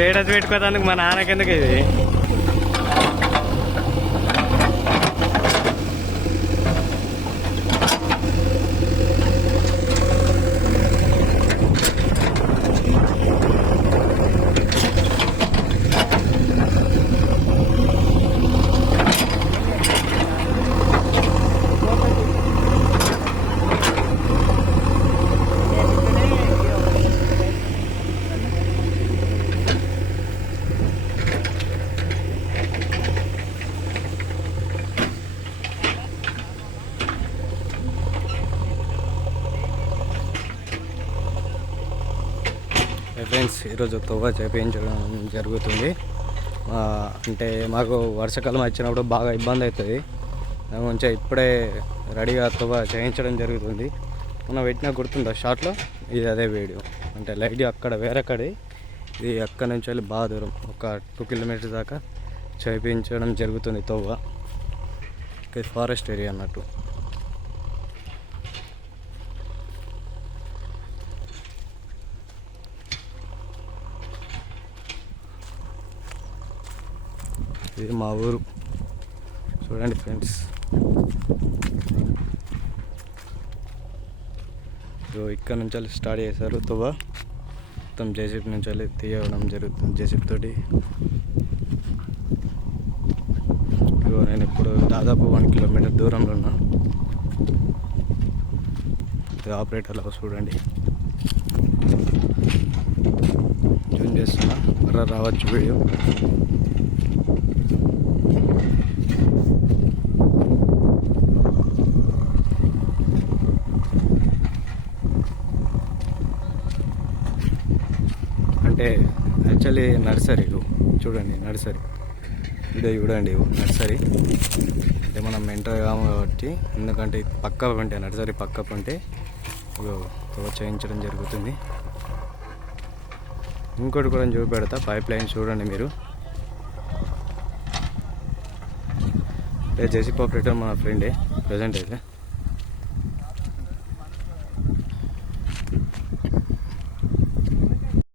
Status పెట్టుకోవడానికి మా నాన్నకెందుకు ఇది? ఫ్రెండ్స్, ఈరోజు తవ్వ చేయించడం జరుగుతుంది. అంటే మాకు వర్షాకాలం వచ్చినప్పుడు బాగా ఇబ్బంది అవుతుంది. దాని గురించి ఇప్పుడే రెడీగా తవ్వ చేయించడం జరుగుతుంది. మనం పెట్టినా గుర్తుందా షార్ట్లో? ఇది అదే వీడియో. అంటే లైట్ అక్కడ వేరక్కడి, ఇది అక్కడ నుంచి వెళ్ళి బాగా దూరం, ఒక 2 కిలోమీటర్స్ దాకా చేయించడం జరుగుతుంది తవ్వ. ఇది ఫారెస్ట్ ఏరియా అన్నట్టు. ఇది మా ఊరు చూడండి ఫ్రెండ్స్. ఇక్కడ నుంచి వెళ్ళి స్టార్ట్ చేశారు తవ్వ. మొత్తం జేసీబీ నుంచి వెళ్ళి తీయడం జరుగుతుంది జేసీబీ తోటి. నేను ఇప్పుడు దాదాపు 1 కిలోమీటర్ దూరంలో ఉన్నా. ఇది ఆపరేటర్ హౌస్ చూడండి, జూమ్ చేస్తున్నా, రావచ్చు వీడియో. అంటే యాక్చువల్లీ నర్సరీ చూడండి, నర్సరీ ఇదే చూడండి, నర్సరీ. అంటే మనం ఎంటర్ కాము కాబట్టి, ఎందుకంటే పక్క ఉంటే నర్సరీ పక్క ఉంటే చేయించడం జరుగుతుంది. ఇంకోటి కూడా చూపెడతా, పైప్ లైన్ చూడండి మీరు. జేసీబీ ఆపరేటర్ మా ఫ్రెండే ప్రజెంట్ అయితే.